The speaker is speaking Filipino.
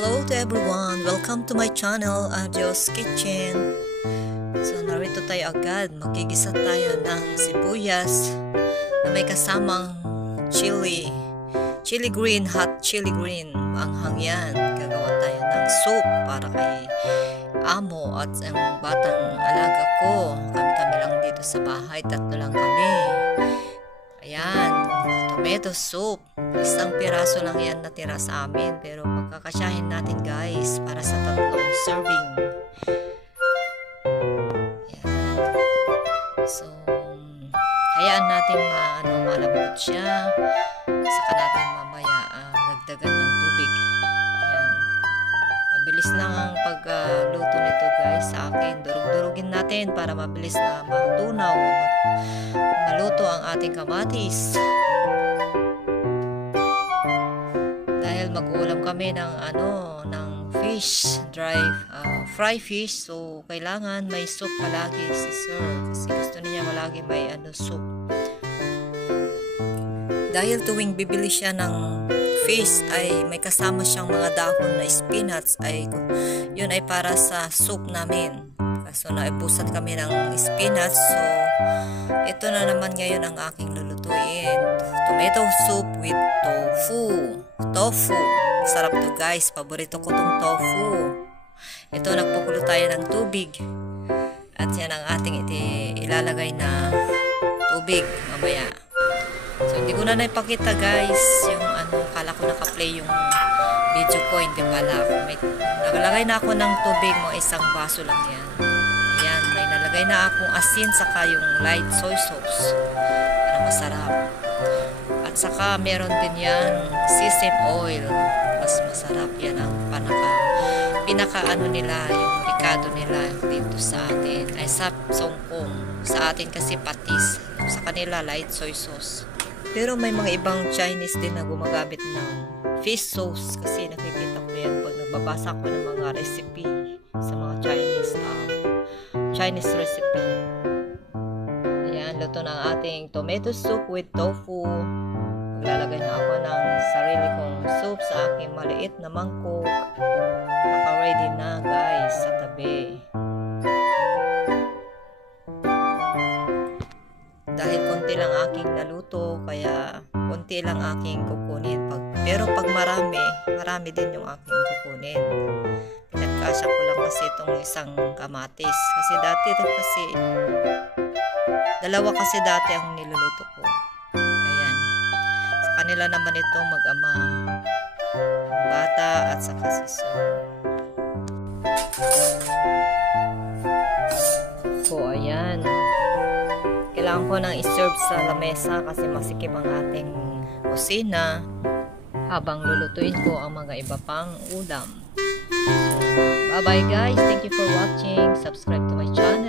Hello to everyone! Welcome to my channel, Adio's Kitchen. So narito tayo agad. Magigisa tayo ng sibuyas na may kasamang chili green, hot chili green. Anghang yan. Gagawa tayo ng soup para kay amo at ang batang alaga ko. Kami lang dito sa bahay. 3 lang kami. Ayan, tomato soup. Isang piraso lang yan natira sa amin. Pero pagkakasyahin natin guys para sa 3 serving. Ayan. So, hayaan natin malambot siya. Saka natin mamaya dagdagan ng tubig. Ayan. Mabilis lang ang pagluto nito guys sa akin. Durug-durugin natin para mabilis na matunaw. Maluto ang ating kamatis. Dahil mag-uulam kami ng fish, fry fish, so kailangan may soup palagi si sir kasi gusto niya malagi may soup. Dahil tuwing bibili siya ng fish ay may kasama siyang mga dahon na spinach, yun ay para sa soup namin. So naibusan kami ng spinach, so ito na naman ngayon ang aking lulutuin. Tomato soup with tofu. Sarap to guys, paborito ko tong tofu. Ito, nagpakulo tayo ng tubig at yan ang ating ilalagay na tubig mamaya. So hindi ko na naipakita guys yung kala ko naka-play yung video ko, hindi pala. Nagalagay na ako ng tubig, mo isang baso lang yan. Ayan, may nalagay na akong asin saka yung light soy sauce para masarap. At saka meron din yan sesame oil, mas masarap. Yan ang pinaka nila, yung ricado nila dito sa atin ay sa songkong. Sa atin kasi patis, sa kanila light soy sauce. Pero may mga ibang Chinese din na gumagamit ng fish sauce kasi nakikita ko yan pag nagbabasa ko ng mga recipe sa mga Chinese recipe. Ayan, luto na ang ating tomato soup with tofu. Maglalagay na ako ng sarili kong soup sa aking maliit na mangkok. Naka-ready na guys sa tabi. Dahil konti lang aking naluto, kaya konti lang aking kukunin. Pero pag marami din yung aking kukunin. Pinagkasya ko lang kasi itong isang kamatis. Kasi dalawa kasi dati ang niluluto ko. Ayan. Sa kanila naman itong mag-ama. Bata at saka si sir. So, ayan. Kailangan ko nang iserve sa lamesa kasi masikip ang ating kusina habang lulutuin ko ang mga iba pang ulam. So, bye bye guys. Thank you for watching. Subscribe to my channel.